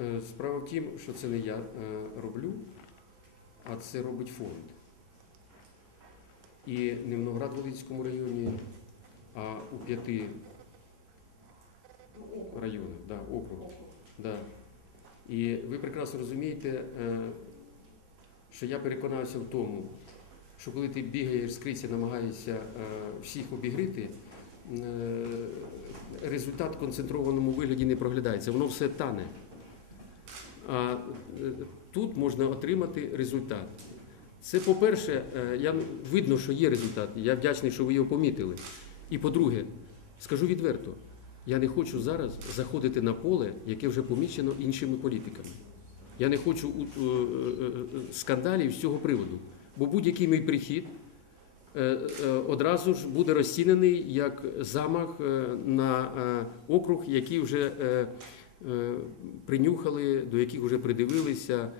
Е, Справа в тім, що це не я е, роблю, а це робить фонд. І не в Новоград-Волинському районі, а у п'яти районах, да, округах. Да. І ви прекрасно розумієте, е, що я переконався в тому, що коли ти бігаєш скрізь намагаєшся всіх обігрити, результат в концентрованому вигляді не проглядається, воно все тане. А е, тут можна отримати результат. Це, по-перше, е, я, видно, що є результат. Я вдячний, що ви його помітили. І по-друге, скажу відверто, я не хочу зараз заходити на поле, яке вже помічено іншими політиками. Я не хочу е, скандалів з цього приводу. Бо будь-який мій прихід одразу ж буде розцінений як замах на округ, який вже принюхали, до яких вже придивилися,